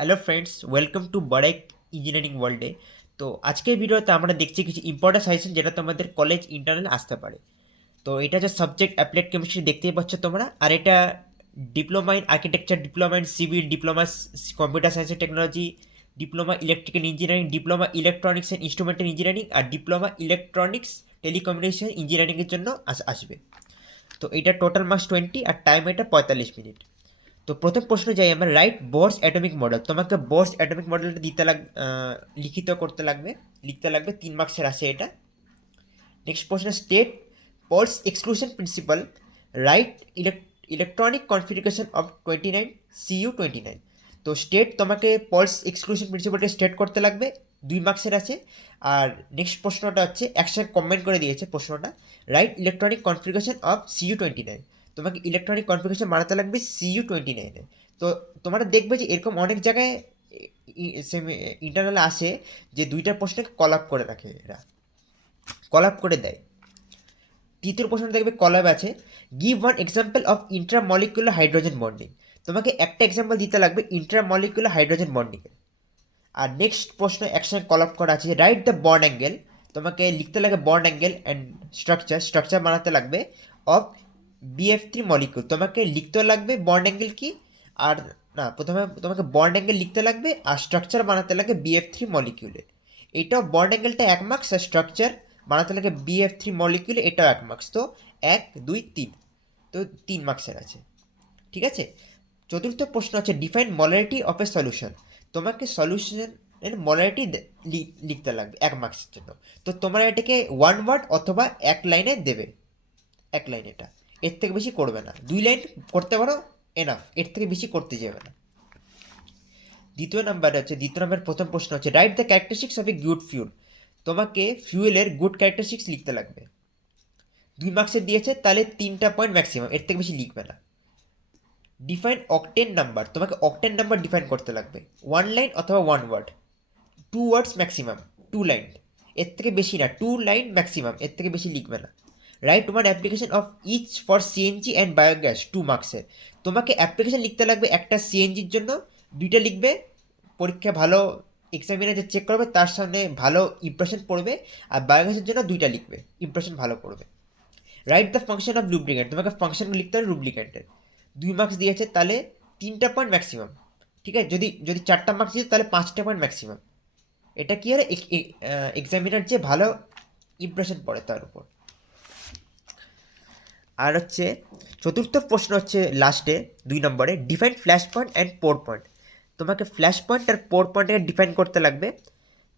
Hello friends, welcome to Baraik engineering ওয়ার্ল্ডে। তো আজকের ভিডিওতে আমরা দেখছি কিছু ইম্পর্টেন্ট সাজেশন যেটা তোমাদের কলেজ ইন্টারনাল আসতে পারে। তো এটা যে সাবজেক্ট অ্যাপ্লাইড কেমিস্ট্রি দেখতেই পাচ্ছ তোমরা, আর এটা diploma in architecture, diploma in civil, diploma computer science and technology, diploma electrical engineering, diploma electronics and instrumental engineering আর ডিপ্লোমা ইলেকট্রনিক্স টেলিকমিউনিকেশন ইঞ্জিনিয়ারিংয়ের জন্য আসবে। তো এটা টোটাল মার্কস 20 আর টাইম এটা 45 মিনিট। তো প্রথম প্রশ্ন যাই আমরা, রাইট বোরস অ্যাটমিক মডেল। তোমাকে বোরস অ্যাটমিক মডেলটা লিখিত করতে লাগবে, লিখতে লাগবে, 3 মার্কসের আছে এটা। নেক্সট প্রশ্ন, state Paul's exclusion principal, right electronic configuration of 29 CU29। তো স্টেট তোমাকে পলস এক্সক্লুশন প্রিন্সিপালটা স্টেট করতে লাগবে, 2 মার্কসের আছে। আর নেক্সট প্রশ্নটা হচ্ছে, একসাথে কমেন্ট করে দিয়েছে প্রশ্নটা, right electronic configuration of CU29। তোমাকে ইলেকট্রনিক কনফিগারেশন বানাতে লাগবে CU29-এ। তো তোমরা দেখবে যে এরকম অনেক জায়গায় ইন্টারনালে আসে যে দুইটা প্রশ্নকে কল আপ করে রাখে, এরা কল আপ করে দেয়। তৃতীয় প্রশ্নটা দেখবে কলাব আছে, give one example of intramolecular hydrogen bonding. তোমাকে একটা এক্সাম্পল দিতে লাগবে ইন্ট্রামলিকুলার হাইড্রোজেন বন্ডিংয়ের। আর নেক্সট প্রশ্ন একসঙ্গে কলাপ করা আছে, রাইট দ্য বন্ড অ্যাঙ্গেল। তোমাকে লিখতে লাগবে বন্ড অ্যাঙ্গেল অ্যান্ড স্ট্রাকচার বানাতে লাগবে অফ BF3 মলিকুল। তোমাকে লিখতে লাগবে বন্ড অ্যাঙ্গেল কি, আর না, প্রথমে তোমাকে বন্ড অ্যাঙ্গেল লিখতে লাগবে আর স্ট্রাকচার বানাতে লাগবে BF3 মলিকিউলের। এটাও বন্ড অ্যাঙ্গেলটা 1 মার্কস আর স্ট্রাকচার বানাতে লাগে BF3 মলিকিউলে, এটাও 1 মার্কস। তো 1 2 3, তো 3 মার্কসের আছে। ঠিক আছে। চতুর্থ প্রশ্ন আছে, ডিফাইন মলারিটি অফ এ সলিউশন। তোমাকে সলিউশনের মলারিটি লিখতে লাগবে 1 মার্কসের জন্য। তো তোমরা এটাকে 1 ওয়ার্ড অথবা 1 লাইনে দেবে, 1 লাইন, এটা এর থেকে বেশি করবে না। 2 লাইন করতে পারো, এনাফ, এর থেকে বেশি করতে যাবে না। দ্বিতীয় নাম্বার প্রথম প্রশ্ন হচ্ছে, write the characteristics of a good fuel. তোমাকে ফিউয়েলের গুড ক্যারেক্টারিস্টিক্স লিখতে লাগবে। 2 মার্কসের দিয়েছে, তাহলে 3টা পয়েন্ট ম্যাক্সিমাম, এর থেকে বেশি লিখবে না। Define octane number. তোমাকে অকটেন নাম্বার ডিফাইন করতে লাগবে, 1 লাইন অথবা 1 ওয়ার্ড, 2 ওয়ার্ডস ম্যাক্সিমাম, 2 লাইন, এর থেকে বেশি না, 2 লাইন ম্যাক্সিমাম, এর থেকে বেশি লিখবে না। Write one application of each for CNG and biogas, 2 মার্কসের। তোমাকে অ্যাপ্লিকেশন লিখতে লাগবে একটা CNGর জন্য, 2টা লিখবে। পরীক্ষা ভালো এক্সামিনার যে চেক করবে তার সামনে ভালো ইমপ্রেশন পড়বে। আর বায়োগ্যাসের জন্য 2টা লিখবে, ইমপ্রেশন ভালো করবে। Write the function of lubricant. তোমাকে ফাংশন লিখতে হবে লুব্রিক্যান্টের। 2 মার্কস দিয়েছে, তাহলে 3টা পয়েন্ট ম্যাক্সিমাম। ঠিক আছে, যদি যদি 4টা মার্কস দিতে তাহলে 5টা পয়েন্ট ম্যাক্সিমাম। এটা কি আর এক্সামিনার যে ভালো ইমপ্রেশন পড়ে তার উপর। আর হচ্ছে চতুর্থ প্রশ্ন হচ্ছে লাস্টে 2 নম্বরে, define flash point and poor point. তোমাকে ফ্ল্যাশ পয়েন্ট আর পোর পয়েন্টকে ডিফাইন করতে লাগবে।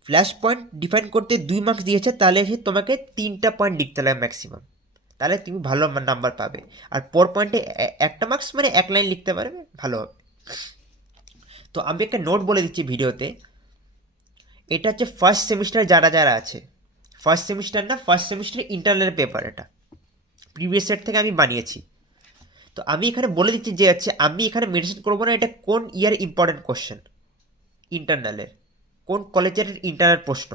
ফ্ল্যাশ পয়েন্ট ডিফাইন করতে 2 মার্কস দিয়েছে, তাহলে তোমাকে 3টা পয়েন্ট লিখতে লাগবে ম্যাক্সিমাম, তাহলে তুমি ভালো নাম্বার পাবে। আর পোর পয়েন্টে 1টা মার্কস, মানে 1 লাইন লিখতে পারবে, ভালো হবে। তো আমি একটা নোট বলে দিচ্ছি ভিডিওতে, এটা হচ্ছে ফার্স্ট সেমিস্টার যারা যারা আছে, ফার্স্ট সেমিস্টার না, ফার্স্ট সেমিস্টার ইন্টারনাল পেপার, এটা প্রিভিয়াস সেট থেকে আমি বানিয়েছি। তো আমি এখানে বলে দিচ্ছি যে হচ্ছে, আমি এখানে মেনশন করবো না এটা কোন ইয়ার ইম্পর্টেন্ট কোশ্চেন, ইন্টারনালের কোন কলেজের ইন্টারনাল প্রশ্ন,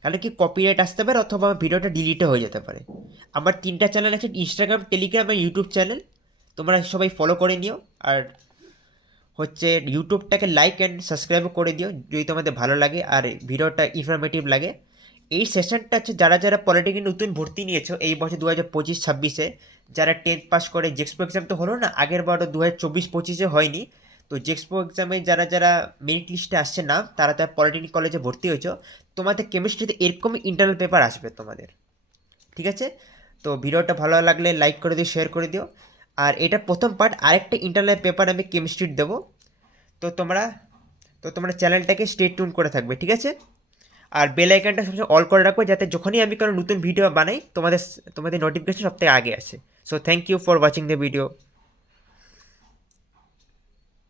তাহলে কি কপিরাইট আসতে পারে অথবা ভিডিওটা ডিলিটও হয়ে যেতে পারে। আমার 3টা চ্যানেল আছে, ইনস্টাগ্রাম, টেলিগ্রাম আর ইউটিউব চ্যানেল, তোমরা সবাই ফলো করে নিও। আর হচ্ছে ইউটিউবটাকে লাইক অ্যান্ড সাবস্ক্রাইবও করে দিও যদি তোমাদের ভালো লাগে আর ভিডিওটা ইনফরমেটিভ লাগে। এই সেশনটা হচ্ছে যারা যারা পলিটেকনিক নতুন ভর্তি নিয়েছো এই বছর 2025-26-এ, যারা 10th পাস করে, জেক্সপো এক্সাম তো হলো না, আগের বারও 2024-25-এ হয়নি, তো জেক্সপো এক্সামে যারা যারা মেরিট লিস্টে আসছে নাম, তারা তারা পলিটেকনিক কলেজে ভর্তি হয়েছো, তোমাদের কেমিস্ট্রিতে এরকমই ইন্টারনাল পেপার আসবে তোমাদের। ঠিক আছে। তো ভিডিওটা ভালো লাগলে লাইক করে দিও, শেয়ার করে দিও। আর এটা প্রথম পার্ট, আরেকটা ইন্টারনাল পেপার আমি কেমিস্ট্রির দেবো। তো তোমরা চ্যানেলটাকে স্টে টিউন করে থাকবে, ঠিক আছে। আর বেল আইকনটা সবসময় অল করে রাখবে, যাতে যখনই আমি কোনো নতুন ভিডিও বানাই তোমাদের তোমাদের নোটিফিকেশন সব থেকে আগে আসে। So thank you for watching the video.